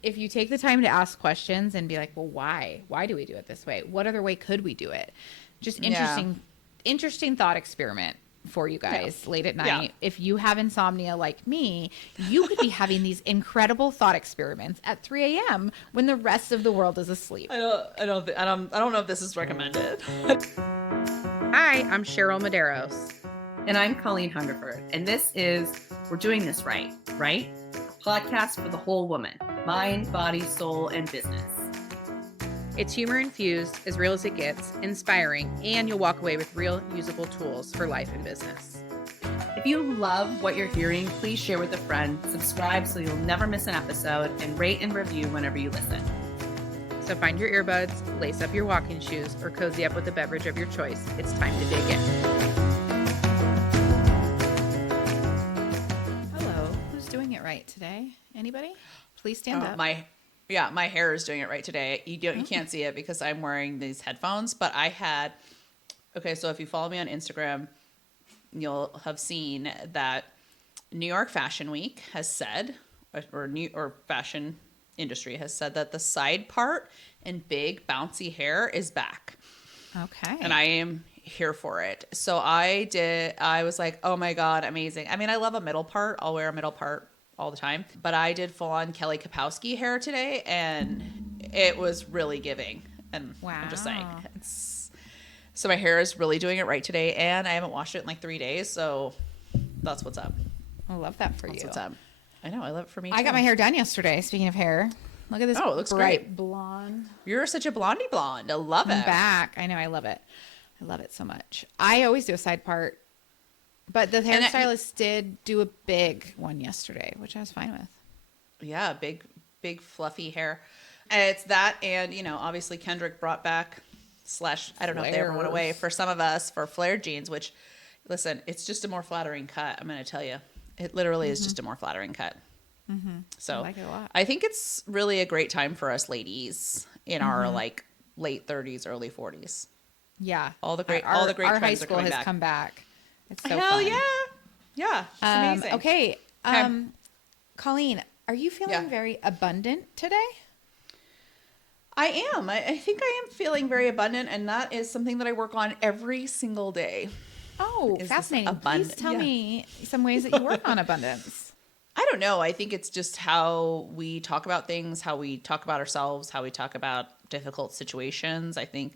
If you take the time to ask questions and be like, well, why do we do it this way? What other way could we do it? Just interesting thought experiment for you guys late at night. If you have insomnia like me, you could be having these incredible thought experiments at 3 a.m. when the rest of the world is asleep. I don't know if this is recommended. Hi, I'm Cheryl Medeiros. And I'm Colleen Hungerford. And this is We're Doing This Right, right? Podcast for the whole woman. Mind, body, soul, and business. It's humor infused, as real as it gets, inspiring, and you'll walk away with real usable tools for life and business. If you love what you're hearing, please share with a friend, subscribe so you'll never miss an episode, and rate and review whenever you listen. So find your earbuds, lace up your walking shoes, or cozy up with a beverage of your choice. It's time to dig in. Hello, who's doing it right today? Anybody? Please stand up. My hair is doing it right today. You can't see it because I'm wearing these headphones, but so if you follow me on Instagram, you'll have seen that New York Fashion Week has said, or fashion industry has said that the side part and big bouncy hair is back. Okay. And I am here for it. So I was like, oh my God, amazing. I mean, I love a middle part. I'll wear a middle part all the time, but I did full on Kelly Kapowski hair today and it was really giving. And wow. I'm just saying so my hair is really doing it right today and I haven't washed it in like 3 days. So that's what's up. I love that for you. That's what's up. I know. I love it for me too. I got my hair done yesterday. Speaking of hair, look at this. Oh, it looks bright great. Blonde. You're such a blondie blonde. I love it. I'm back. I know. I love it. I love it so much. I always do a side part, but the hairstylist did do a big one yesterday, which I was fine with. Yeah. Big fluffy hair. And it's that. And, obviously Kendrick brought back / I don't know if they ever went away for some of us for flared jeans, which listen, it's just a more flattering cut. I'm going to tell you, it literally is just a more flattering cut. Mm-hmm. So I like it a lot. I think it's really a great time for us ladies in our like late 30s, early 40s. Yeah. All the great our trends high school are coming has back. come back. It's so Hell fun. yeah. Yeah. It's amazing. Okay. Colleen, are you feeling very abundant today? I am. I think I am feeling very abundant, and that is something that I work on every single day. Oh, fascinating. Please tell me some ways that you work on abundance. I don't know. I think it's just how we talk about things, how we talk about ourselves, how we talk about difficult situations. I think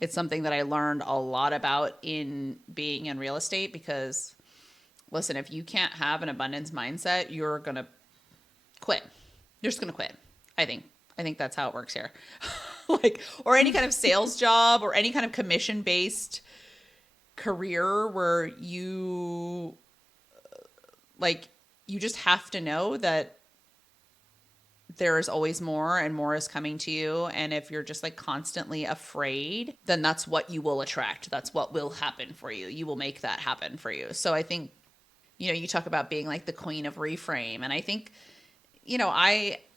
it's something that I learned a lot about in being in real estate because, listen, if you can't have an abundance mindset, you're going to quit. You're just going to quit, I think. I think that's how it works here. Or any kind of sales job or any kind of commission-based career where you just have to know that there is always more and more is coming to you. And if you're just constantly afraid, then that's what you will attract. That's what will happen for you. You will make that happen for you. So I think, you talk about being the queen of reframe. And I think,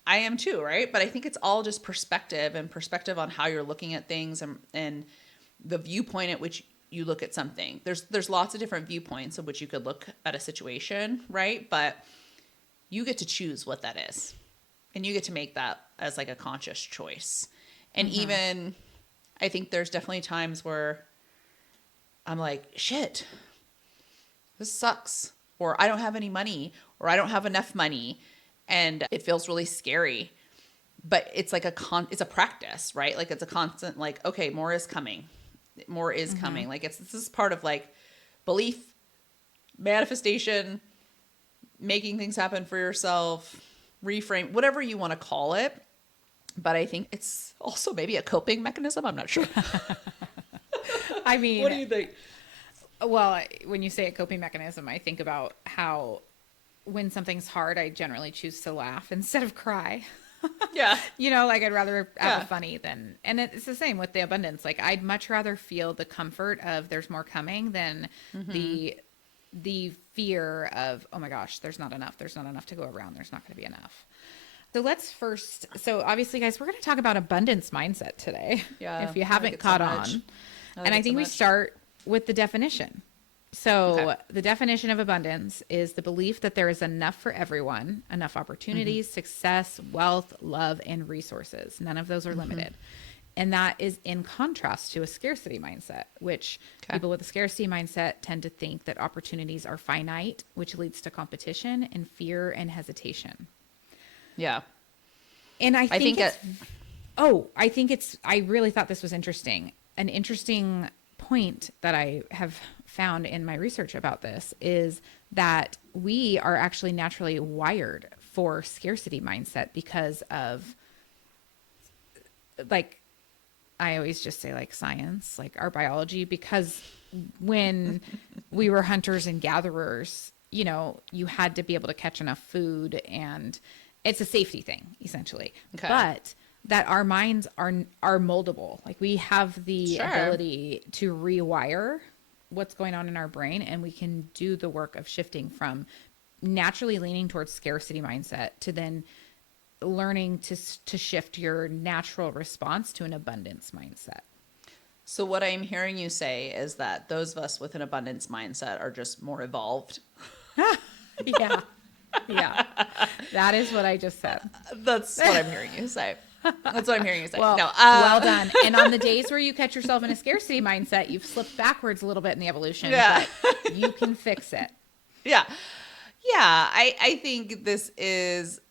I am too, right? But I think it's all just perspective on how you're looking at things and the viewpoint at which you look at something. There's lots of different viewpoints of which you could look at a situation, right? But you get to choose what that is. And you get to make that as a conscious choice. And even I think there's definitely times where I'm like, shit, this sucks. Or I don't have any money, or I don't have enough money. And it feels really scary, but it's it's a practice, right? It's a constant, okay, more is coming. More is coming. This is part of belief, manifestation, making things happen for yourself, reframe, whatever you want to call it. But I think it's also maybe a coping mechanism. I'm not sure. I mean, what do you think? Well, when you say a coping mechanism, I think about how when something's hard, I generally choose to laugh instead of cry. Yeah. I'd rather have a funny than, and it's the same with the abundance. I'd much rather feel the comfort of there's more coming than the fear of, oh my gosh, there's not enough to go around. There's not going to be enough. So obviously guys, we're going to talk about abundance mindset today. Yeah. If you haven't caught on. And I think we start with the definition. So the definition of abundance is the belief that there is enough for everyone, enough opportunities, success, wealth, love, and resources. None of those are limited. And that is in contrast to a scarcity mindset, which people with a scarcity mindset tend to think that opportunities are finite, which leads to competition and fear and hesitation. Yeah. And I think I really thought this was interesting. An interesting point that I have found in my research about this is that we are actually naturally wired for scarcity mindset because of, like, I always just say like science, like our biology, because when we were hunters and gatherers, you know, you had to be able to catch enough food, and it's a safety thing essentially. Okay. But that our minds are moldable. Like we have the ability to rewire what's going on in our brain, and we can do the work of shifting from naturally leaning towards scarcity mindset to then learning to shift your natural response to an abundance mindset. So what I'm hearing you say is that those of us with an abundance mindset are just more evolved. Yeah. Yeah. That is what I just said. That's what I'm hearing you say. That's what I'm hearing you say. Well, No, well done. And on the days where you catch yourself in a scarcity mindset, you've slipped backwards a little bit in the evolution, but you can fix it. Yeah. Yeah. I think this is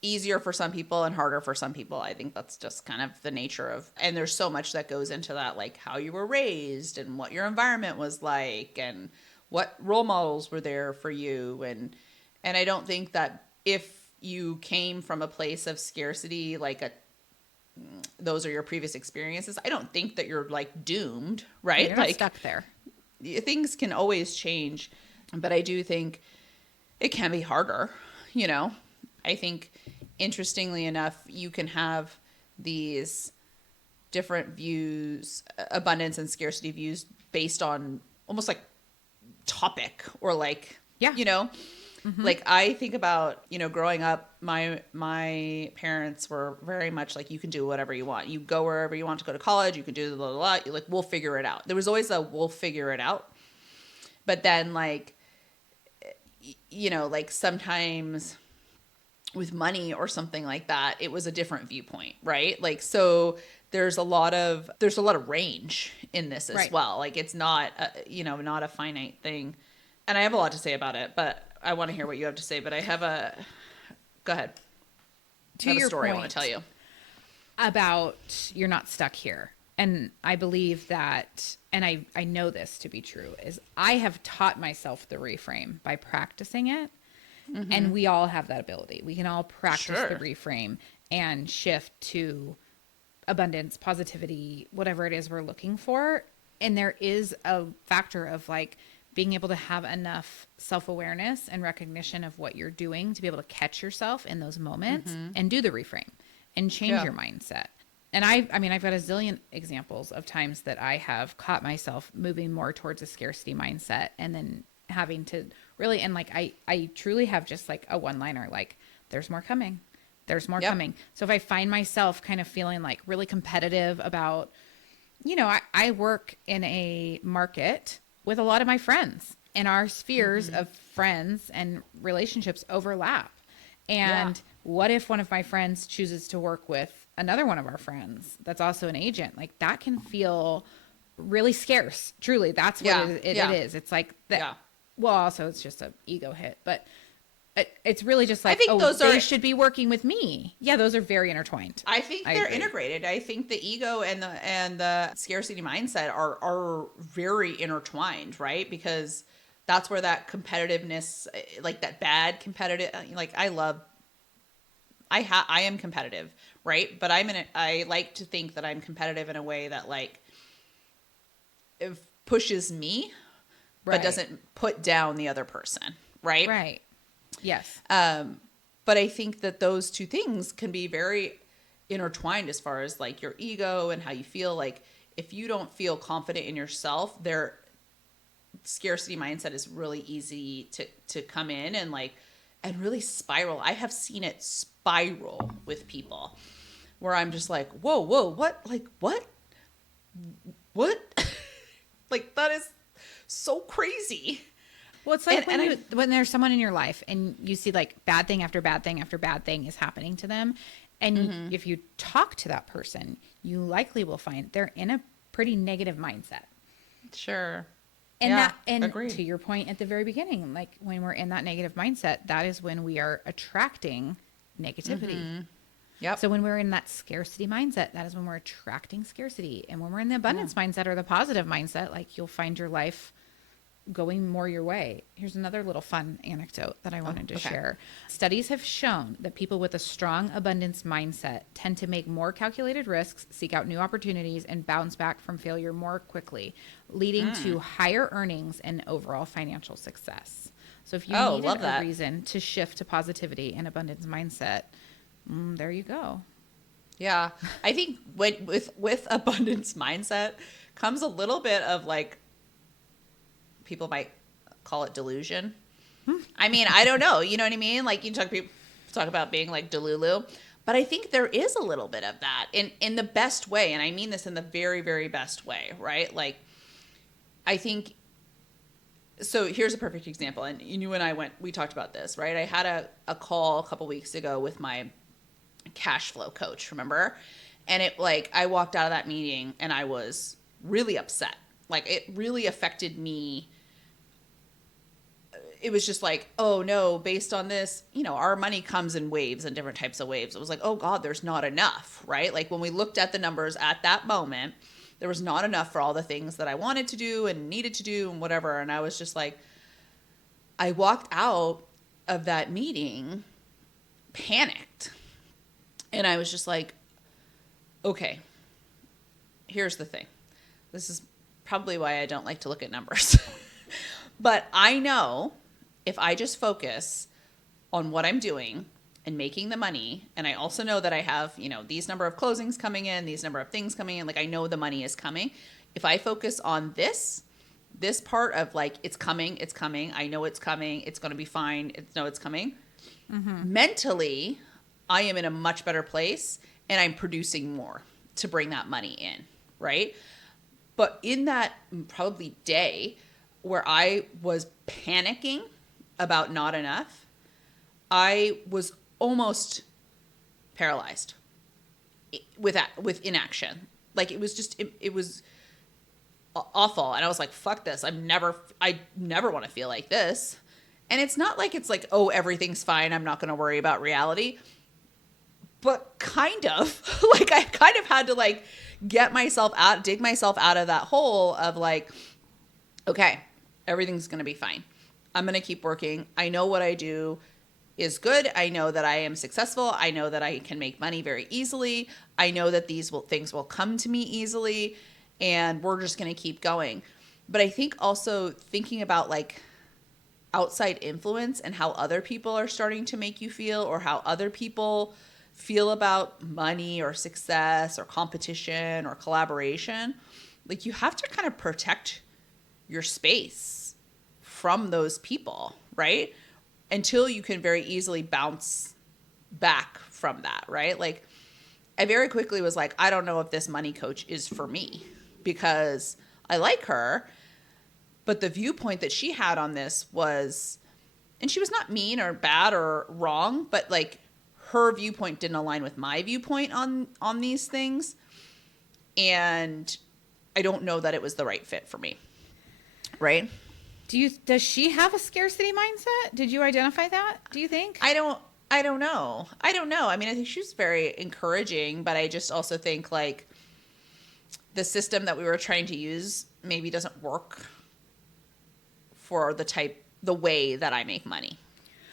easier for some people and harder for some people. I think that's just kind of the nature of, and there's so much that goes into that, like how you were raised and what your environment was like and what role models were there for you. And I don't think that if you came from a place of scarcity, those are your previous experiences, I don't think that you're like doomed, right? You're not stuck there. Things can always change, but I do think it can be harder, you know? I think, interestingly enough, you can have these different views, abundance and scarcity views, based on almost like topic or like, you know, like I think about, you know, growing up, my parents were very much like, you can do whatever you want. You go wherever you want to go to college. You can do blah, blah, blah. You're like, we'll figure it out. There was always a, we'll figure it out. But then like, you know, like sometimes with money or something like that, it was a different viewpoint, right? Like, so there's a lot of range in this as well. Like it's not, not a finite thing. And I have a lot to say about it, but I want to hear what you have to say, but I have go ahead. To your story point, I want to tell you about you're not stuck here. And I believe that, and I know this to be true, is I have taught myself the reframe by practicing it. And we all have that ability. We can all practice the reframe and shift to abundance, positivity, whatever it is we're looking for. And there is a factor of like being able to have enough self-awareness and recognition of what you're doing to be able to catch yourself in those moments and do the reframe and change your mindset. And I've got a zillion examples of times that I have caught myself moving more towards a scarcity mindset and then having to really, and like, I truly have just like a one-liner, like there's more coming. There's more coming. So if I find myself kind of feeling like really competitive about, you know, I work in a market with a lot of my friends, and our spheres of friends and relationships overlap. And what if one of my friends chooses to work with another one of our friends that's also an agent? Like that can feel really scarce. Truly, that's what it is. It's like that. Well, also it's just an ego hit, but it's really just like, I think they should be working with me. Yeah, those are very intertwined. I think they're integrated. I think the ego and the scarcity mindset are very intertwined, right? Because that's where that competitiveness, like that bad competitive, like I am competitive, right? But I like to think that I'm competitive in a way that like it pushes me, but doesn't put down the other person, right? Right. Yes. But I think that those two things can be very intertwined as far as like your ego and how you feel. Like if you don't feel confident in yourself, scarcity mindset is really easy to come in and really spiral. I have seen it spiral with people where I'm just like, whoa, what? Like, what? Like that is so crazy. Well, it's like when there's someone in your life and you see like bad thing after bad thing after bad thing is happening to them. And if you talk to that person, you likely will find they're in a pretty negative mindset. Sure. And agreed. To your point at the very beginning, like when we're in that negative mindset, that is when we are attracting negativity. Yep. So when we're in that scarcity mindset, that is when we're attracting scarcity. And when we're in the abundance mindset or the positive mindset, like you'll find your life going more your way. Here's another little fun anecdote that I wanted to share. Studies have shown that people with a strong abundance mindset tend to make more calculated risks, seek out new opportunities, and bounce back from failure more quickly, leading to higher earnings and overall financial success. So if you needed a reason to shift to positivity and abundance mindset, there you go. Yeah. I think with abundance mindset comes a little bit of like, people might call it delusion. I mean, I don't know. You know what I mean? Like people talk about being like delulu, but I think there is a little bit of that in the best way. And I mean this in the very, very best way, right? Like I think, so here's a perfect example. And you and I we talked about this, right? I had a call a couple weeks ago with my cash flow coach, remember? And it like, I walked out of that meeting and I was really upset. Like it really affected me. It was just like, oh no, based on this, our money comes in waves and different types of waves. It was like, oh God, there's not enough, right? Like when we looked at the numbers at that moment, there was not enough for all the things that I wanted to do and needed to do and whatever. And I was just like, I walked out of that meeting panicked. And I was just like, okay, here's the thing. This is probably why I don't like to look at numbers. But I know if I just focus on what I'm doing and making the money, and I also know that I have, these number of closings coming in, these number of things coming in, like I know the money is coming. If I focus on this part of like, it's coming, I know it's coming, it's going to be fine, it's coming. Mentally, I am in a much better place and I'm producing more to bring that money in, right? But in that probably day where I was panicking about not enough, I was almost paralyzed with inaction. Like it was just, it was awful. And I was like, fuck this. I never want to feel like this. And it's not like it's like, oh, everything's fine, I'm not going to worry about reality. But kind of like I kind of had to like dig myself out of that hole of like, okay, everything's going to be fine. I'm going to keep working. I know what I do is good. I know that I am successful. I know that I can make money very easily. I know that things will come to me easily, and we're just going to keep going. But I think also thinking about like outside influence and how other people are starting to make you feel, or how other people feel about money or success or competition or collaboration, like you have to kind of protect your space from those people, right? Until you can very easily bounce back from that, right? Like I very quickly was like, I don't know if this money coach is for me, because I like her, but the viewpoint that she had on this was, and she was not mean or bad or wrong, but like her viewpoint didn't align with my viewpoint on these things. And I don't know that it was the right fit for me. Right? Does she have a scarcity mindset? Did you identify that? Do you think? I don't know. I mean, I think she's very encouraging, but I just also think like the system that we were trying to use maybe doesn't work for the way that I make money.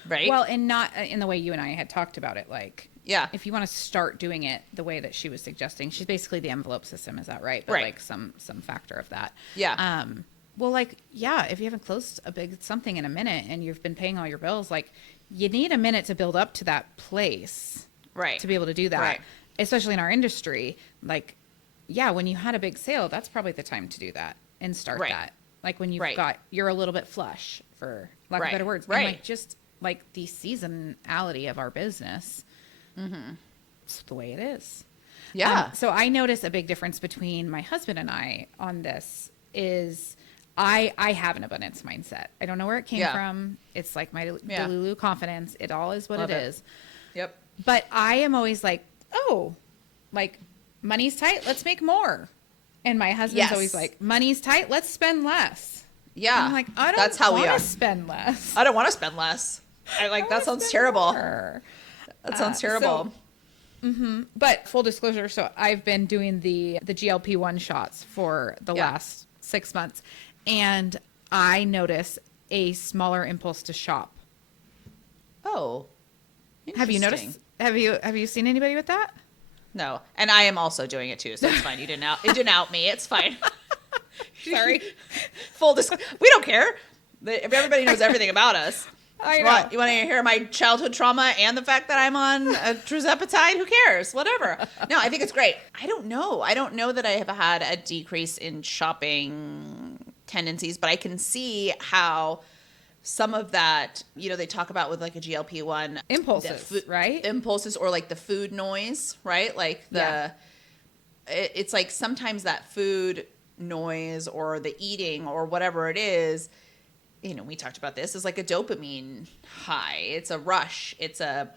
Right. Well, and not in the way you and I had talked about it. Like, yeah, if you want to start doing it the way that she was suggesting, she's basically the envelope system. Is that right? But right. Like some factor of that. Yeah. Well, like, yeah, if you haven't closed a big something in a minute and you've been paying all your bills, like you need a minute to build up to that place. Right. To be able to do that. Right. Especially in our industry. Like, yeah, when you had a big sale, that's probably the time to do that and start that. Like when you've you're a little bit flush, for lack of better words. Right. And like just like the seasonality of our business. It's the way it is. Yeah. So I notice a big difference between my husband and I on this is I have an abundance mindset. I don't know where it came Yeah. from. It's like my Yeah. Delulu confidence. It all is what Love it it. is. Yep. But I am always like, oh, like money's tight. Let's make more. And my husband's Yes. always like, money's tight. Let's spend less. Yeah. And I'm like, I don't That's how we want are. to spend less. I don't want to spend less. I like, that sounds terrible. More. That sounds terrible. But full disclosure, so I've been doing the GLP-1 shots for the last 6 months, and I notice a smaller impulse to shop. Oh. Have you Interesting. noticed? Have you seen anybody with that? No. And I am also doing it too, so it's fine. It didn't out me. It's fine. Sorry. We don't care. If everybody knows everything about us. I You know. want to hear my childhood trauma and the fact that I'm on tirzepatide? Who cares? Whatever. No, I think it's great. I don't know. I don't know that I have had a decrease in shopping tendencies, but I can see how some of that, they talk about with like a GLP-1. Impulses, right? Impulses, or like the food noise, right? Like it's like sometimes that food noise or the eating or whatever it is, we talked about this, is like a dopamine high. It's a rush. It's a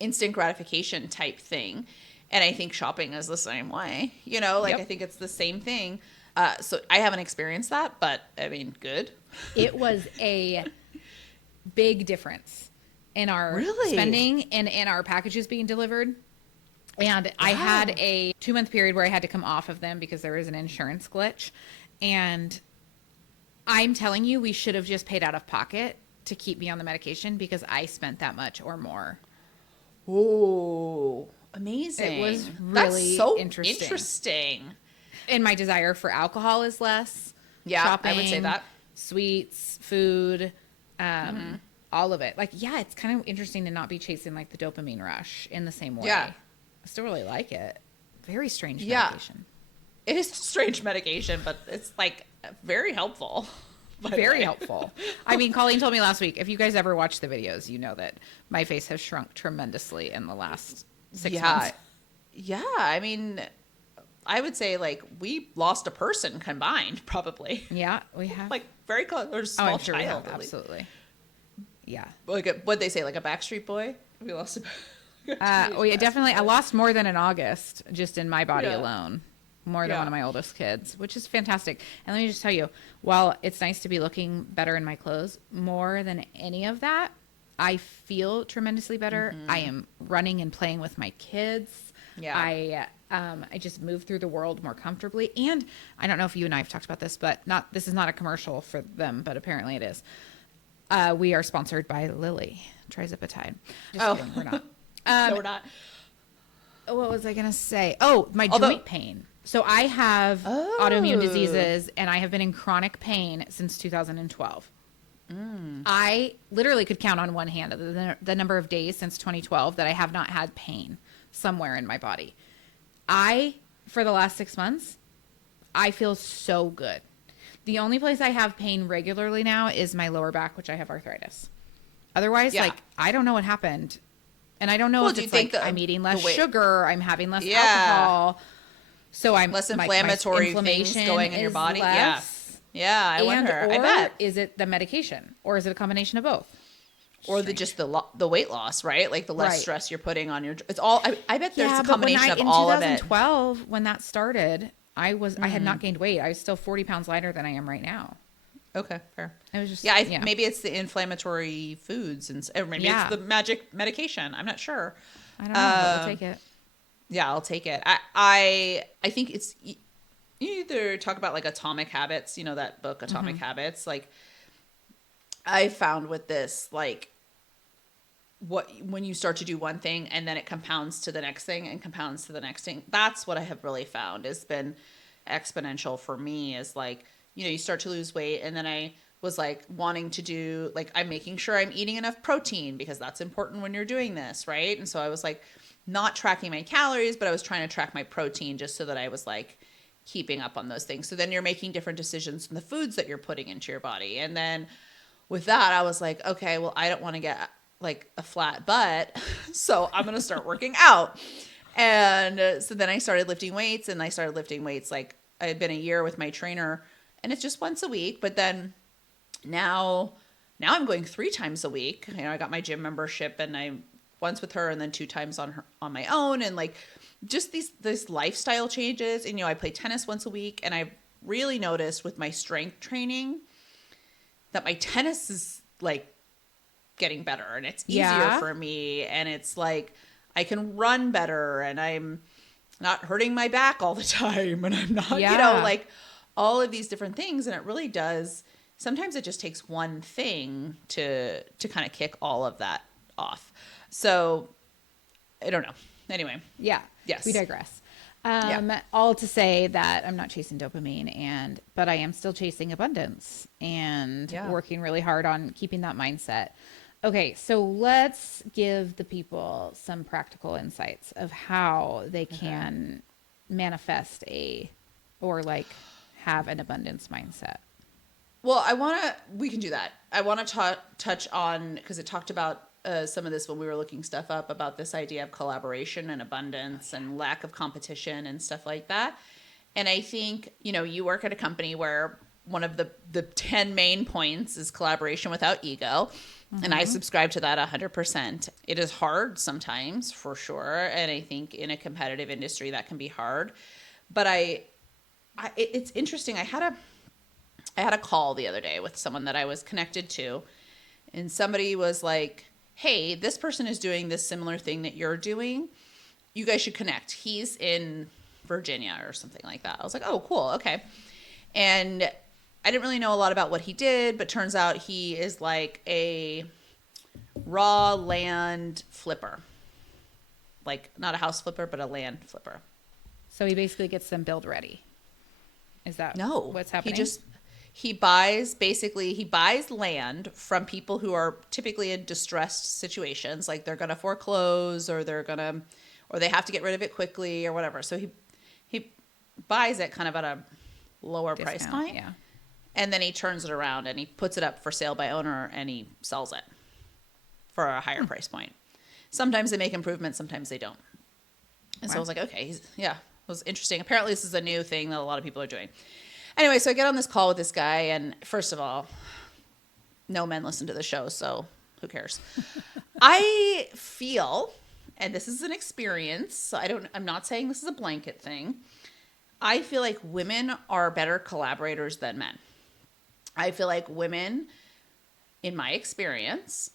instant gratification type thing. And I think shopping is the same way, Yep. I think it's the same thing. So I haven't experienced that, but I mean, good. It was a big difference in our Really? spending and in our packages being delivered. And I had a 2-month period where I had to come off of them because there was an insurance glitch. And I'm telling you, we should have just paid out of pocket to keep me on the medication because I spent that much or more. Oh, amazing. It was That's really so interesting. And my desire for alcohol is less. Yeah, Shopping, I would say that. Sweets, food, all of it. Like, yeah, it's kind of interesting to not be chasing like the dopamine rush in the same way. Yeah. I still really like it. Very strange Yeah. medication. It is strange medication, but it's like very helpful. by the Very way. helpful. I mean, Colleen told me last week, if you guys ever watch the videos, you know that my face has shrunk tremendously in the last 6 months. Yeah. I mean, I would say like we lost a person combined, probably. Yeah, we have. Like very close, or a small I'm sure we child. have, at least. absolutely. Yeah. Like what'd they say? Like a Backstreet Boy? We lost a Oh yeah, definitely. I lost more than in August just in my body Yeah. alone. More than Yeah. one of my oldest kids, which is fantastic. And let me just tell you, while it's nice to be looking better in my clothes, more than any of that, I feel tremendously better. I am running and playing with my kids. Yeah. I just move through the world more comfortably. And I don't know if you and I have talked about this, but this is not a commercial for them, but apparently it is. We are sponsored by Lilly Trizepatide. Just kidding, we're not. No, we're not. What was I going to say? Oh, my Although- joint pain. So I have autoimmune diseases and I have been in chronic pain since 2012. I literally could count on one hand the number of days since 2012 that I have not had pain somewhere in my body. For the last 6 months, I feel so good. The only place I have pain regularly now is my lower back, which I have arthritis. Otherwise, Yeah. like, I don't know what happened. And I don't know Well, if do you it's think like the- I'm eating the less weight- sugar, I'm having less Yeah. alcohol. So I'm Less my inflammatory things inflammation going in your is body. less. Yeah, I wonder. I Or bet. is it the medication, or is it a combination of both? Or the weight loss, right? Like the less Right. stress you're putting on your. It's all. I bet there's a but combination of in all of it. 2012, when that started, I had not gained weight. I was still 40 pounds lighter than I am right now. Okay, fair. It was just Yeah, maybe it's the inflammatory foods or maybe Yeah. it's the magic medication. I'm not sure. I don't know, but we'll take it. Yeah, I'll take it. I think it's you either talk about like Atomic Habits, that book Atomic Habits. Like I found with this, like when you start to do one thing and then it compounds to the next thing and compounds to the next thing. That's what I have really found has been exponential for me, is like, you start to lose weight and then I was like wanting to do, like, I'm making sure I'm eating enough protein because that's important when you're doing this, right? And so I was like not tracking my calories, but I was trying to track my protein just so that I was like keeping up on those things. So then you're making different decisions in the foods that you're putting into your body. And then with that, I was like, okay, well, I don't want to get like a flat butt, so I'm going to start working out. And so then I started lifting weights, and I started lifting weights. Like I had been a year with my trainer, and it's just once a week. But then now I'm going 3 times a week. You know, I got my gym membership, and I once with her and then 2 times on my own, and like just these lifestyle changes. And, you know, I play tennis once a week, and I really noticed with my strength training that my tennis is like getting better, and it's easier for me, and it's like I can run better, and I'm not hurting my back all the time, and I'm not, you know, like all of these different things. And it really does. Sometimes it just takes one thing to kind of kick all of that off. So I don't know. Anyway. Yeah. Yes. We digress. All to say that I'm not chasing dopamine, but I am still chasing abundance and working really hard on keeping that mindset. Okay, so let's give the people some practical insights of how they can manifest or like have an abundance mindset. Well, we can do that. I want to touch on, because it talked about some of this when we were looking stuff up about this idea of collaboration and abundance and lack of competition and stuff like that. And I think, you know, you work at a company where one of the 10 main points is collaboration without ego. And I subscribe to that 100%. It is hard sometimes, for sure. And I think in a competitive industry that can be hard. But it's interesting. I had a call the other day with someone that I was connected to, and somebody was like, hey, this person is doing this similar thing that you're doing. You guys should connect. He's in Virginia or something like that. I was like, oh, cool. Okay. And I didn't really know a lot about what he did, but turns out he is like a raw land flipper. Like not a house flipper, but a land flipper. So he basically gets them build ready. Is that what's happening? He buys land from people who are typically in distressed situations. Like they're going to foreclose, or they have to get rid of it quickly or whatever. So he buys it kind of at a lower price point. Yeah. And then he turns it around and he puts it up for sale by owner, and he sells it for a higher price point. Sometimes they make improvements, sometimes they don't. And so I was like, okay, it was interesting. Apparently this is a new thing that a lot of people are doing. Anyway, so I get on this call with this guy, and first of all, no men listen to the show, so who cares? I feel, and this is an experience, so I'm not saying this is a blanket thing. I feel like women are better collaborators than men. I feel like women, in my experience,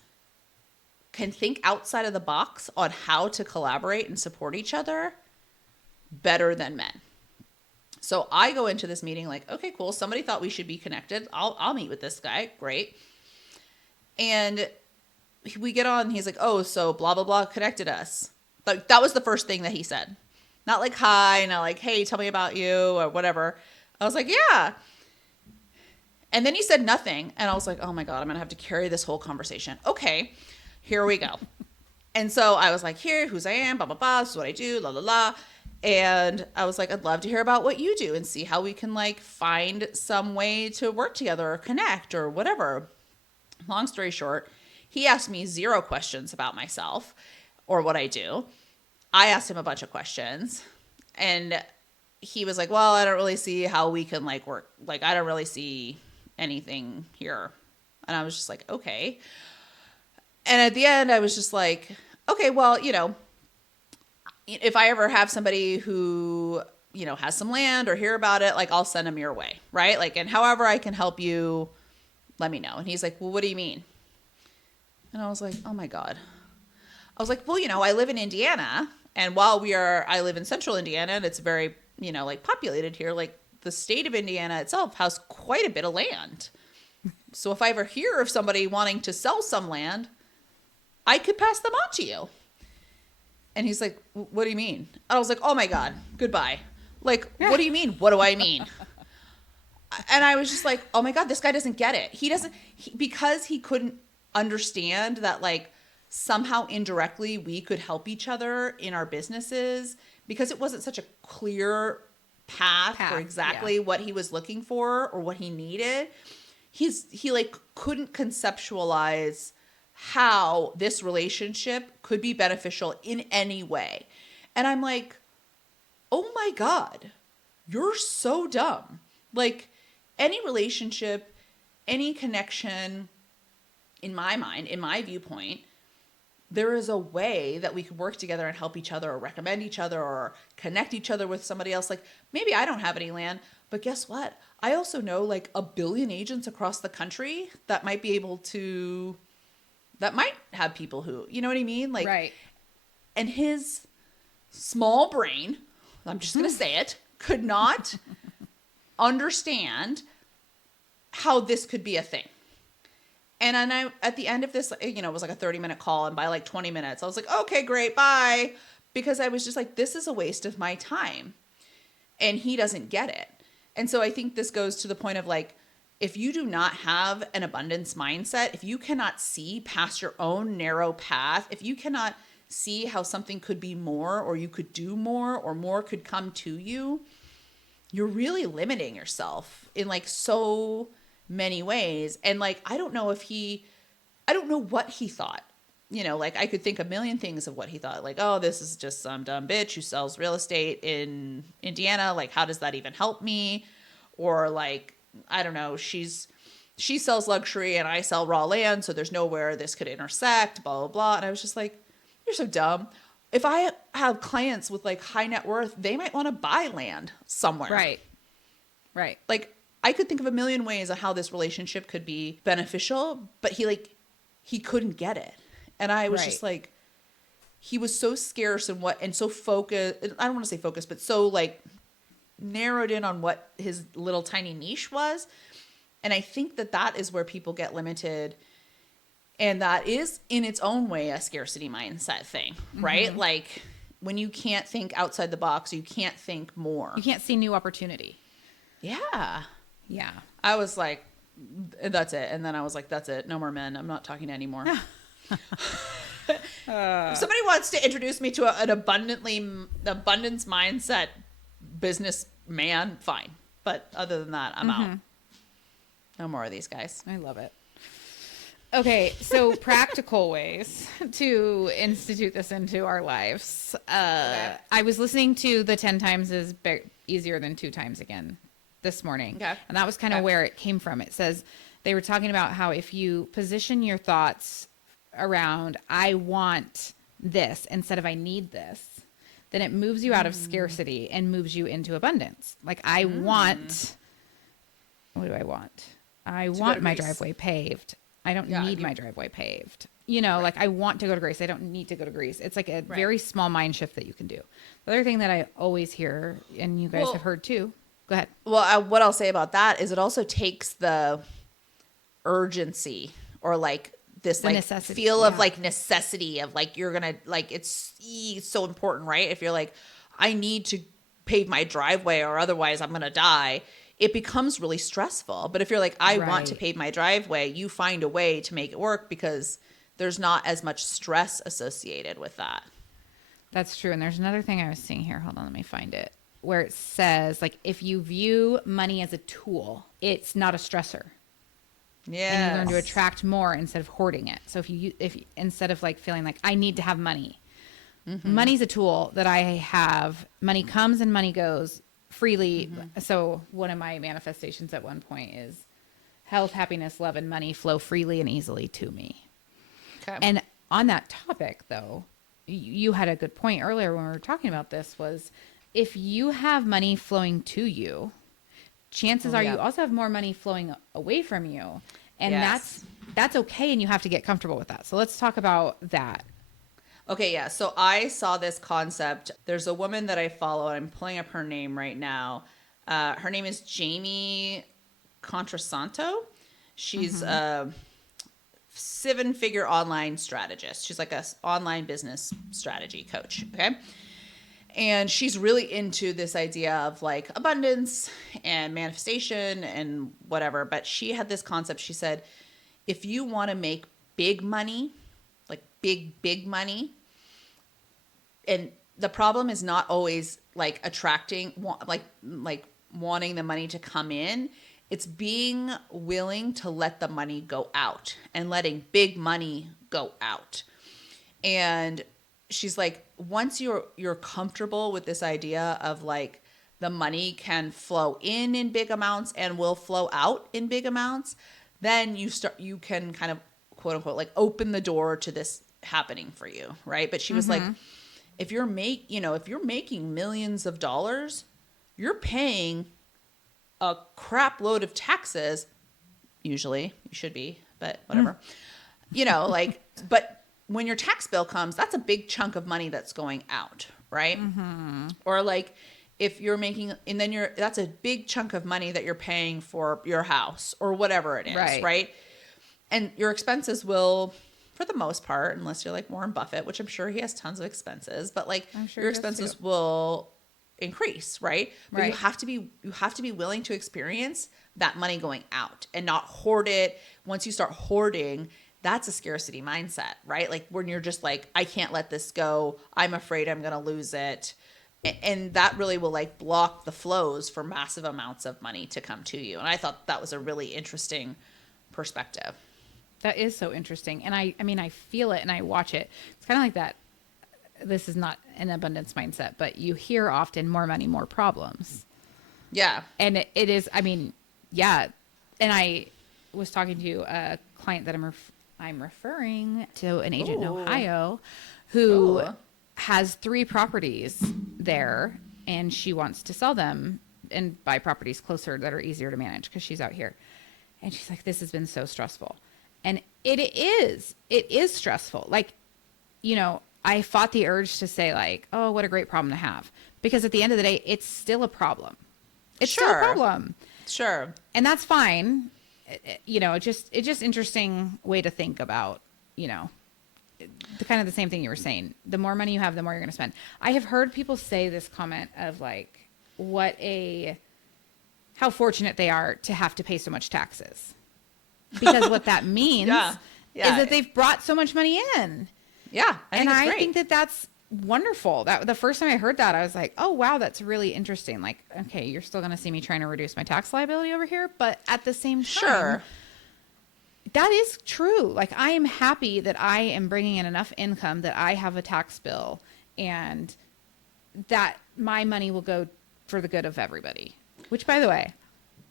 can think outside of the box on how to collaborate and support each other better than men. So I go into this meeting like, okay, cool. Somebody thought we should be connected. I'll meet with this guy. Great. And we get on. He's like, oh, so blah, blah, blah connected us. Like that was the first thing that he said. Not like, hi, not like, hey, tell me about you or whatever. I was like, yeah. And then he said nothing. And I was like, oh my God, I'm going to have to carry this whole conversation. Okay, here we go. And so I was like, here, who's I am, blah, blah, blah. This is what I do, la, la, la. And I was like, I'd love to hear about what you do and see how we can like find some way to work together or connect or whatever. Long story short, he asked me 0 questions about myself or what I do. I asked him a bunch of questions, and he was like, well, I don't really see how we can like work. Like, I don't really see anything here. And I was just like, okay. And at the end, I was just like, okay, well, you know, if I ever have somebody who, you know, has some land or hear about it, like I'll send them your way. Right. Like, and however I can help you, let me know. And he's like, well, what do you mean? And I was like, oh my God. I was like, well, you know, I live in Indiana, and while I live in central Indiana, and it's very, you know, like populated here, like the state of Indiana itself has quite a bit of land. So if I ever hear of somebody wanting to sell some land, I could pass them on to you. And he's like, what do you mean? And I was like, oh my God, goodbye. Like, what do you mean? What do I mean? And I was just like, oh my God, this guy doesn't get it. Because he couldn't understand that like somehow indirectly we could help each other in our businesses, because it wasn't such a clear path for exactly what he was looking for or what he needed. He like couldn't conceptualize how this relationship could be beneficial in any way. And I'm like, oh my God, you're so dumb. Like, any relationship, any connection, in my mind, in my viewpoint, there is a way that we could work together and help each other or recommend each other or connect each other with somebody else. Like maybe I don't have any land, but guess what? I also know like 1 billion agents across the country that might be able to, that might have people who, you know what I mean? Like, right. And his small brain, I'm just going to say it, could not understand how this could be a thing. And then I, at the end of this, you know, it was like a 30-minute call. And by like 20 minutes, I was like, okay, great, bye. Because I was just like, this is a waste of my time. And he doesn't get it. And so I think this goes to the point of like, if you do not have an abundance mindset, if you cannot see past your own narrow path, if you cannot see how something could be more or you could do more or more could come to you, you're really limiting yourself in like so many ways. And like, I don't know what he thought. You know, like I could think a million things of what he thought. Like, oh, this is just some dumb bitch who sells real estate in Indiana. Like, how does that even help me? Or like, I don't know, she sells luxury and I sell raw land, so there's nowhere this could intersect, blah, blah, blah. And I was just like, you're so dumb. If I have clients with like high net worth, they might want to buy land somewhere. Right. Right. Like I could think of a million ways of how this relationship could be beneficial, but he couldn't get it. And I was just like, he was so scarce and so focused. I don't want to say focused, but so like narrowed in on what his little tiny niche was. And I think that is where people get limited. And that is in its own way a scarcity mindset thing, right? Mm-hmm. Like when you can't think outside the box, you can't think more. You can't see new opportunity. Yeah. Yeah. I was like, that's it. And then I was like, that's it. No more men. I'm not talking anymore. If somebody wants to introduce me to an abundance mindset business man, fine. But other than that, I'm out. No more of these guys. I love it. Okay, so practical ways to institute this into our lives. Okay. I was listening to the 10 times is easier than 2 times again this morning. Okay. And that was kind of where it came from. It says they were talking about how if you position your thoughts around, I want this instead of I need this, then it moves you out of scarcity and moves you into abundance. Like I want, what do I want? I want my driveway paved. I don't need my driveway paved. You know, like I want to go to Greece. I don't need to go to Greece. It's like a very small mind shift that you can do. The other thing that I always hear, and you guys have heard too. Go ahead. Well, what I'll say about that is it also takes the urgency or like this like feel of like necessity of like you're gonna like it's so important, right? If you're like, I need to pave my driveway or otherwise I'm gonna die, it becomes really stressful. But if you're like, I want to pave my driveway, you find a way to make it work because there's not as much stress associated with that. That's true. And there's another thing I was seeing here. Hold on, let me find it. Where it says, like, if you view money as a tool, it's not a stressor. Yeah. And you learn to attract more instead of hoarding it. So if instead of like feeling like I need to have money, money's a tool that I have. Money comes and money goes freely. So one of my manifestations at one point is health, happiness, love, and money flow freely and easily to me. Okay. And on that topic, though, you had a good point earlier when we were talking about this was if you have money flowing to you, chances are you also have more money flowing away from you. And that's okay. And you have to get comfortable with that. So let's talk about that. Okay, yeah. So I saw this concept. There's a woman that I follow, and I'm pulling up her name right now. Her name is Jamie Contrasanto. She's a 7-figure online strategist. She's like a online business strategy coach. Okay. And she's really into this idea of like abundance and manifestation and whatever. But she had this concept. She said, if you want to make big money, like big money, and the problem is not always like attracting, like wanting the money to come in. It's being willing to let the money go out and letting big money go out. And she's like, once you're comfortable with this idea of like the money can flow in big amounts and will flow out in big amounts, then you can kind of quote unquote like open the door to this happening for you, right? But she was like, if you're making millions of dollars, you're paying a crap load of taxes. Usually, you should be, but whatever. But when your tax bill comes, that's a big chunk of money that's going out, right? Or like if you're making, and then that's a big chunk of money that you're paying for your house or whatever it is, right? And your expenses will, for the most part, unless you're like Warren Buffett, which I'm sure he has tons of expenses, but like your expenses will increase, right? But you have to be willing to experience that money going out and not hoard it. Once you start hoarding, that's a scarcity mindset, right? Like when you're just like, I can't let this go. I'm afraid I'm going to lose it. And that really will like block the flows for massive amounts of money to come to you. And I thought that was a really interesting perspective. That is so interesting. And I mean, I feel it and I watch it. It's kind of like that. This is not an abundance mindset, but you hear often more money, more problems. Yeah. And it is, I mean, yeah. And I was talking to a client that I'm referring to, an agent in Ohio who has 3 properties there and she wants to sell them and buy properties closer that are easier to manage because she's out here. And she's like, this has been so stressful. And it is stressful. Like, I fought the urge to say like, oh, what a great problem to have. Because at the end of the day, it's still a problem. It's still a problem. Sure. And that's fine. It's just interesting way to think about, the kind of the same thing you were saying. The more money you have, the more you're going to spend. I have heard people say this comment of like, how fortunate they are to have to pay so much taxes. Because what that means is that they've brought so much money in. Yeah. I think that that's wonderful. That the first time I heard that, I was like, oh, wow, that's really interesting. Like, okay, you're still going to see me trying to reduce my tax liability over here. But at the same time, that is true. Like, I am happy that I am bringing in enough income that I have a tax bill and that my money will go for the good of everybody. Which, by the way,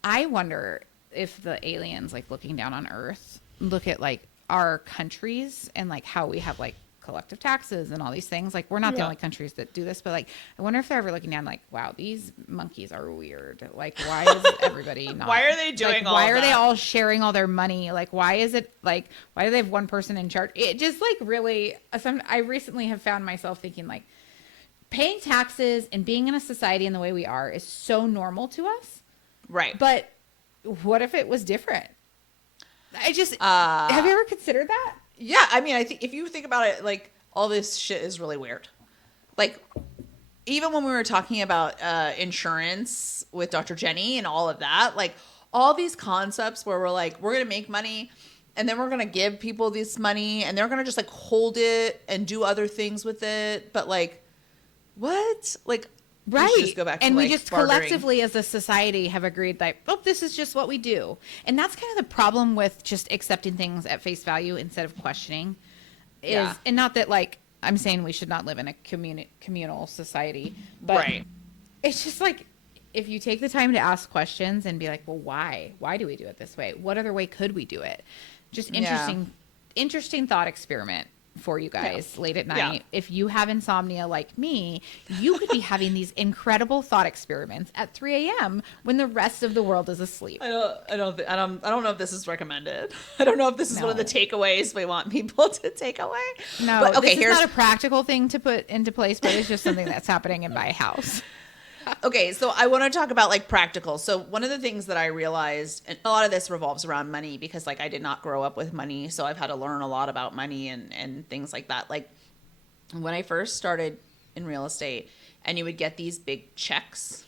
I wonder if the aliens like looking down on Earth look at like our countries and like how we have like collective taxes and all these things. Like we're not the only countries that do this, but like I wonder if they're ever looking down like, wow, these monkeys are weird. Like why is everybody not why are they doing all why that? Are they all sharing all their money? Like why is it like why do they have one person in charge? It just like really I recently have found myself thinking like paying taxes and being in a society in the way we are is so normal to us. Right. But what if it was different? I just have you ever considered that? Yeah, I mean, I think if you think about it, like all this shit is really weird. Like even when we were talking about insurance with Dr. Jenny and all of that, like all these concepts where we're like, we're gonna make money, and then we're gonna give people this money, and they're gonna just like hold it and do other things with it. But like, what? Like. Right. We should just go back to and like we just bartering. collectively as a society have agreed that, oh, this is just what we do. And that's kind of the problem with just accepting things at face value instead of questioning. And not that like I'm saying we should not live in a communal society, but it's just like if you take the time to ask questions and be like, well, why? Why do we do it this way? What other way could we do it? Just interesting thought experiment for you guys late at night. If you have insomnia like me, you could be having these incredible thought experiments at 3 a.m. when the rest of the world is asleep. I don't know if this is recommended. I don't know if this is one of the takeaways we want people to take away. No, but, okay, here's not a practical thing to put into place, but it's just something that's happening in my house. Okay, so I want to talk about like practical. So one of the things that I realized, and a lot of this revolves around money because like I did not grow up with money, so I've had to learn a lot about money and things like that. Like when I first started in real estate and you would get these big checks,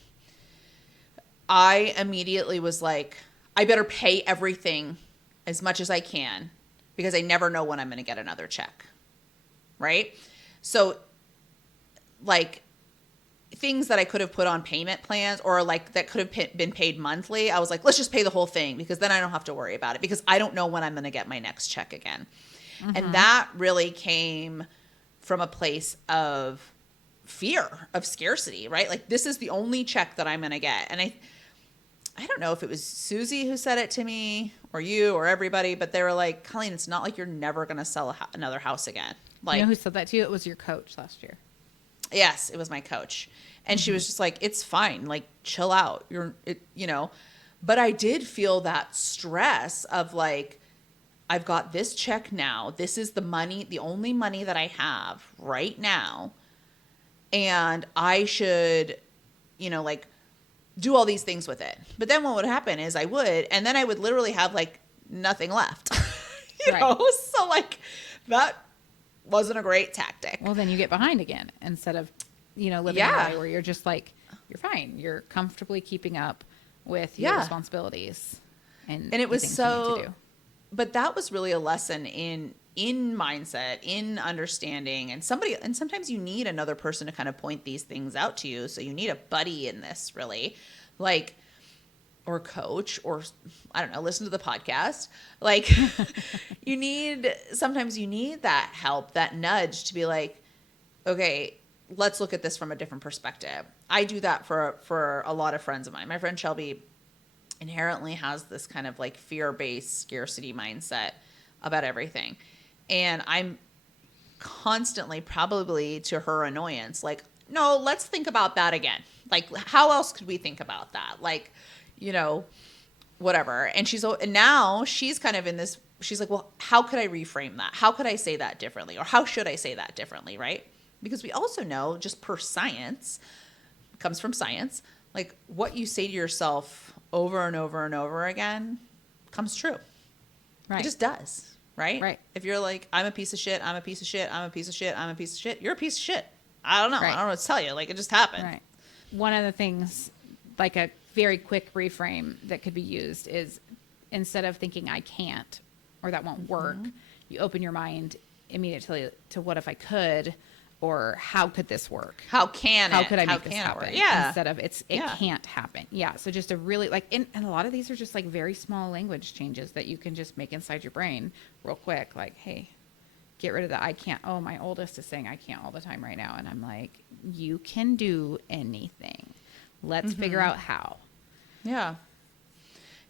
I immediately was like, I better pay everything as much as I can because I never know when I'm going to get another check. Right? So like things that I could have put on payment plans or like that could have been paid monthly, I was like, let's just pay the whole thing because then I don't have to worry about it because I don't know when I'm going to get my next check again. And that really came from a place of fear of scarcity, right? Like, this is the only check that I'm going to get. And I don't know if it was Susie who said it to me or you or everybody, but they were like, Colleen, it's not like you're never going to sell another house again. Like, you know who said that to you? It was your coach last year. Yes, it was my coach. And she was just like, it's fine. Like, chill out. But I did feel that stress of like, I've got this check now. This is the money, the only money that I have right now. And I should, like, do all these things with it. But then what would happen is and then I would literally have like nothing left. So like, that wasn't a great tactic. Well, then you get behind again instead of, living a way where you're just like, you're fine. You're comfortably keeping up with your responsibilities. And it was things you need to do. But that was really a lesson in mindset, in understanding, and sometimes you need another person to kind of point these things out to you. So you need a buddy in this, really, like, or coach, or I don't know, listen to the podcast. Like, sometimes you need that help, that nudge to be like, okay, let's look at this from a different perspective. I do that for a lot of friends of mine. My friend Shelby inherently has this kind of like fear-based scarcity mindset about everything. And I'm constantly, probably to her annoyance, like, no, let's think about that again. Like, how else could we think about that? Like, whatever. And now she's kind of in this, she's like, well, how could I reframe that? How could I say that differently? Or how should I say that differently? Right? Because we also know, just per science, comes from science, like, what you say to yourself over and over and over again comes true. Right. It just does. Right? Right. If you're like, I'm a piece of shit, I'm a piece of shit, I'm a piece of shit, I'm a piece of shit, you're a piece of shit. I don't know. Right. I don't know what to tell you. Like, it just happened. Right. One of the things, like a very quick reframe that could be used is, instead of thinking I can't or that won't work, you open your mind immediately to what if I could, or how could this work? How could I make this happen? Yeah. Instead of it can't happen. Yeah. So just a really and a lot of these are just like very small language changes that you can just make inside your brain real quick. Like, hey, get rid of the I can't. Oh, my oldest is saying I can't all the time right now. And I'm like, you can do anything. Let's figure out how. Yeah.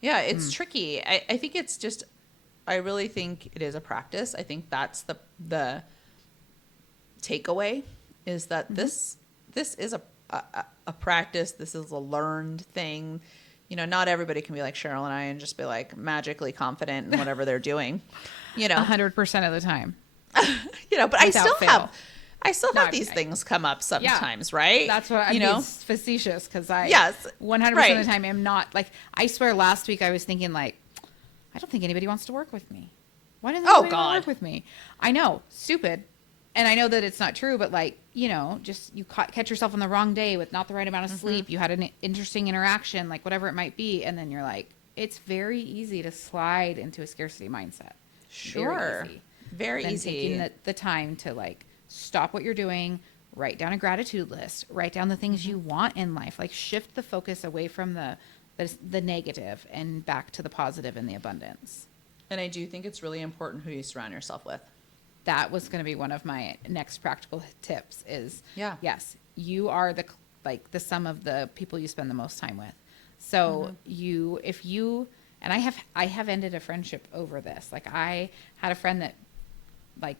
Yeah. It's tricky. I think it's just, I really think it is a practice. I think that's the takeaway, is that this is a practice. This is a learned thing. Not everybody can be like Cheryl and I and just be like magically confident in whatever they're doing, 100% of the time. But I still have these things come up sometimes, right? That's what I'm being facetious, because I 100% right. of the time am not like, I swear last week I was thinking like, I don't think anybody wants to work with me. Why doesn't anybody want to work with me? I know, stupid. And I know that it's not true, but like, just you catch yourself on the wrong day with not the right amount of sleep. You had an interesting interaction, like whatever it might be. And then you're like, it's very easy to slide into a scarcity mindset. Sure. Very easy. Taking the time to like stop what you're doing, write down a gratitude list, write down the things you want in life, like shift the focus away from the negative and back to the positive and the abundance. And I do think it's really important who you surround yourself with. That was going to be one of my next practical tips is, yes, you are the sum of the people you spend the most time with. So and I have ended a friendship over this. Like, I had a friend that like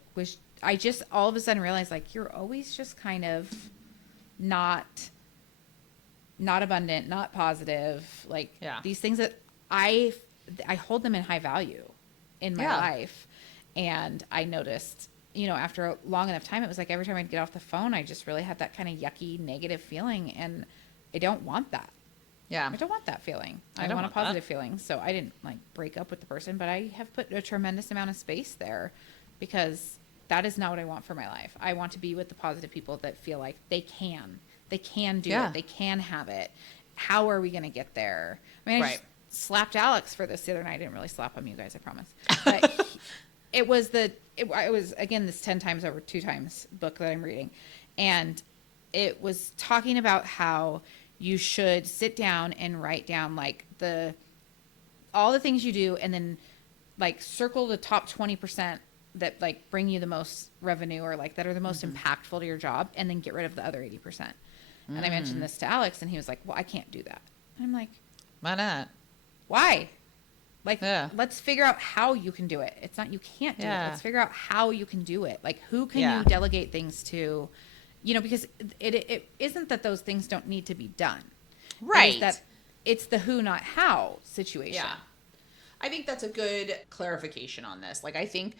I just all of a sudden realized, like, you're always just kind of not abundant, not positive. Like, these things that I hold them in high value in my life. And I noticed, after a long enough time, it was like every time I'd get off the phone, I just really had that kind of yucky, negative feeling. And I don't want that. Yeah. I don't want that feeling. I want a positive feeling. So I didn't like break up with the person, but I have put a tremendous amount of space there, because that is not what I want for my life. I want to be with the positive people that feel like they can do it. They can have it. How are we going to get there? I mean, I just slapped Alex for this the other night. I didn't really slap him, you guys, I promise. But it was again, this 10 times over 2 times book that I'm reading. And it was talking about how you should sit down and write down like all the things you do, and then like circle the top 20% that like bring you the most revenue or like that are the most impactful to your job, and then get rid of the other 80%. And I mentioned this to Alex, and he was like, well, I can't do that. And I'm like, why not? Why? Like, let's figure out how you can do it. It's not, you can't do it. Let's figure out how you can do it. Like, who can you delegate things to, you know, because it isn't that those things don't need to be done. Right. It's that it's the who, not how situation. Yeah. I think that's a good clarification on this. Like, I think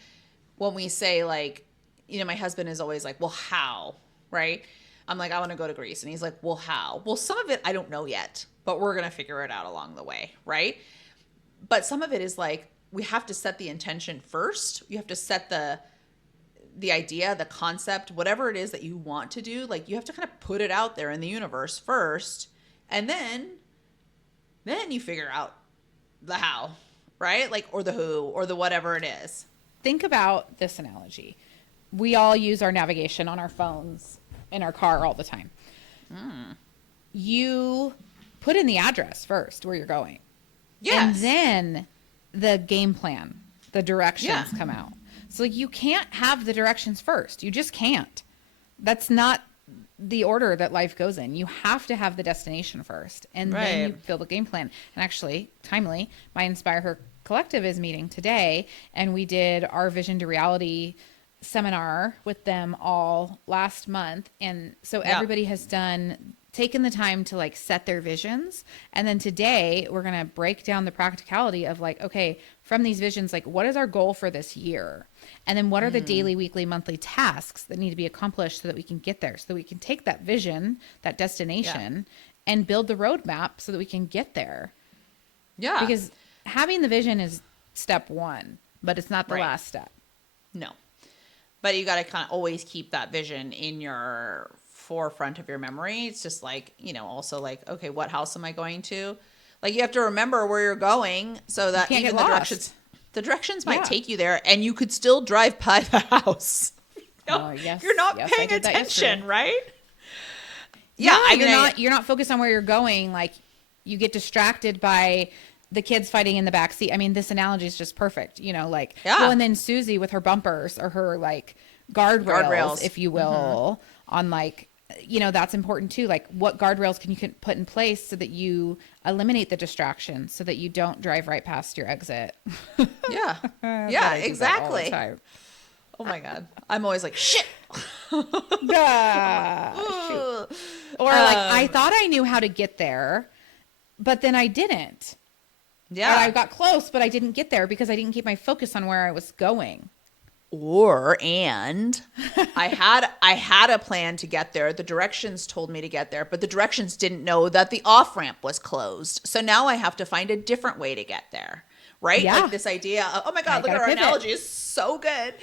when we say, like, you know, my husband is always like, well, how? Right? I'm like, I want to go to Greece. And he's like, well, how? Well, some of it I don't know yet, but we're going to figure it out along the way. Right? But some of it is like, we have to set the intention first. You have to set the idea, the concept, whatever it is that you want to do. Like, you have to kind of put it out there in the universe first. And then you figure out the how, right? Like, or the who, or the whatever it is. Think about this analogy. We all use our navigation on our phones in our car all the time. You put in the address first where you're going. Yes. And then the game plan, the directions come out. So like, you can't have the directions first. You just can't. That's not the order that life goes in. You have to have the destination first, and then you build a game plan. And actually, timely, my InspireHER collective is meeting today, and we did our Vision to Reality seminar with them all last month. And so everybody has taken the time to like set their visions. And then today we're going to break down the practicality of like, okay, from these visions, like, what is our goal for this year? And then what are the daily, weekly, monthly tasks that need to be accomplished so that we can get there, so that we can take that vision, that destination, and build the roadmap so that we can get there. Yeah. Because having the vision is step one, but it's not the last step. No. But you got to kind of always keep that vision in your forefront of your memory. It's just like, you know, also like, okay, what house am I going to? Like, you have to remember where you're going so that even the directions might take you there, and you could still drive by the house. You're not paying attention, right? Yeah, I mean, you're not focused on where you're going. Like, you get distracted by the kids fighting in the back seat. I mean, this analogy is just perfect, you know, like, well, and then Susie with her bumpers or her like guardrails, if you will, on like, you know, that's important too. Like, what guardrails can you put in place so that you eliminate the distraction, so that you don't drive right past your exit? Yeah, exactly. Oh my God. I'm always like, shit. Shoot. Or like, I thought I knew how to get there, but then I didn't. Yeah. And I got close, but I didn't get there because I didn't keep my focus on where I was going. And I had a plan to get there. The directions told me to get there, but the directions didn't know that the off-ramp was closed. So now I have to find a different way to get there. Right? Yeah. Like this idea of, oh my God, look at our analogy is so good.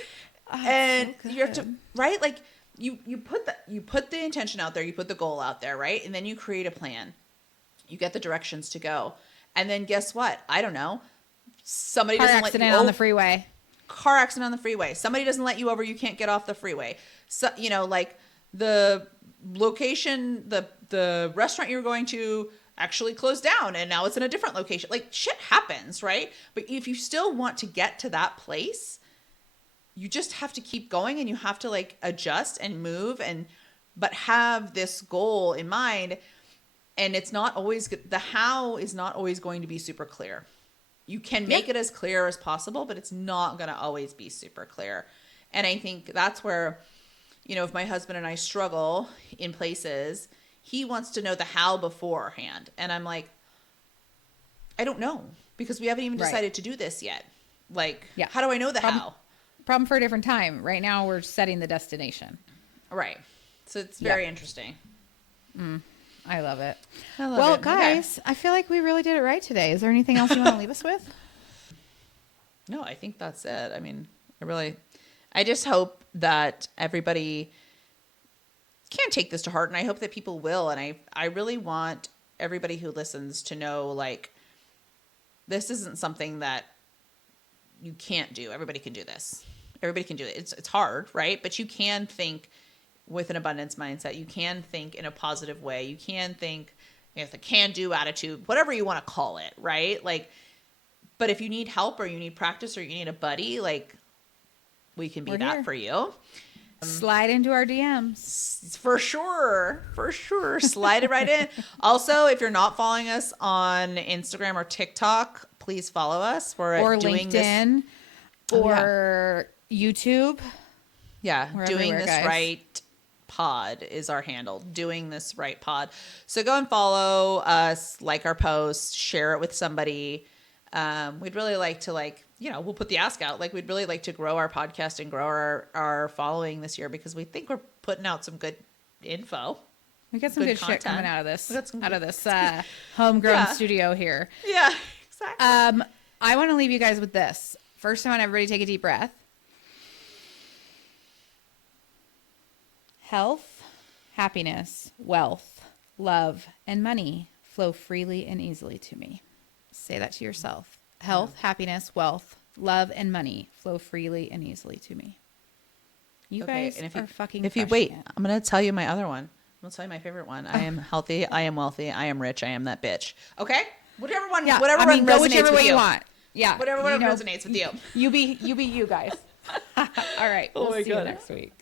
And so good. You have to, right? Like you put the intention out there, you put the goal out there, right? And then you create a plan. You get the directions to go. And then guess what? I don't know. Somebody doesn't let you on the freeway. Car accident on the freeway. Somebody doesn't let you over. You can't get off the freeway. So, you know, like the location, the restaurant you're going to actually closed down and now it's in a different location. Like, shit happens, right? But if you still want to get to that place, you just have to keep going, and you have to like adjust and move, but have this goal in mind. And it's not always the how is not always going to be super clear. You can make it as clear as possible, but it's not going to always be super clear. And I think that's where, you know, if my husband and I struggle in places, he wants to know the how beforehand. And I'm like, I don't know, because we haven't even decided to do this yet. Like, how do I know the how? Problem for a different time. Right now we're setting the destination. Right. So it's very interesting. I love it. Well, guys, I feel like we really did it right today. Is there anything else you want to leave us with? No, I think that's it. I mean, I just hope that everybody can take this to heart, and I hope that people will. And I really want everybody who listens to know, like, this isn't something that you can't do. Everybody can do this. Everybody can do it. It's hard, right? But you can think with an abundance mindset. You can think in a positive way. You can think with a can-do attitude, whatever you want to call it, right? Like, but if you need help or you need practice or you need a buddy, like, we can be We're that here. for you. Slide into our DMs. For sure. Slide it right in. Also, if you're not following us on Instagram or TikTok, please follow us. We're Or doing LinkedIn. this. Or YouTube. Yeah, We're doing everywhere, this guys. right pod is our handle. Doing this right pod. So go and follow us, like our posts, share it with somebody. We'd really like to we'll put the ask out. Like we'd really like to grow our podcast and grow our following this year because we think we're putting out some good info. We got some good shit content. coming out of this. We got some Homegrown Yeah. studio here. Yeah, exactly. I want to leave you guys with this. First, I want everybody to take a deep breath. Health, happiness, wealth, love, and money flow freely and easily to me. Say that to yourself. Health, happiness, wealth, love, and money flow freely and easily to me. You guys and are fucking If you crushing wait, it. I'm going to tell you my other one. I'm going to tell you my favorite one. I am healthy. I am wealthy. I am rich. I am that bitch. Okay? Whatever one Yeah, resonates go with whichever way you. you want. Yeah. Whatever resonates with you. You be you guys. All right. Oh We'll my see you God. next week.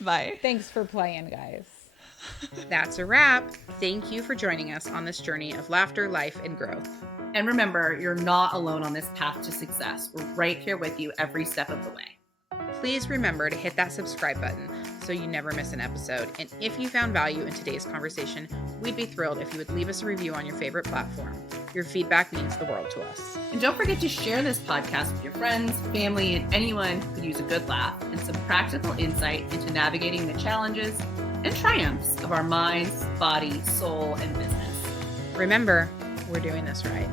Bye. Thanks for playing, guys. That's a wrap. Thank you for joining us on this journey of laughter, life, and growth. And remember, you're not alone on this path to success. We're right here with you every step of the way. Please remember to hit that subscribe button so you never miss an episode. And if you found value in today's conversation, we'd be thrilled if you would leave us a review on your favorite platform. Your feedback means the world to us. And don't forget to share this podcast with your friends, family, and anyone who could use a good laugh and some practical insight into navigating the challenges and triumphs of our minds, body, soul, and business. Remember, we're doing this right.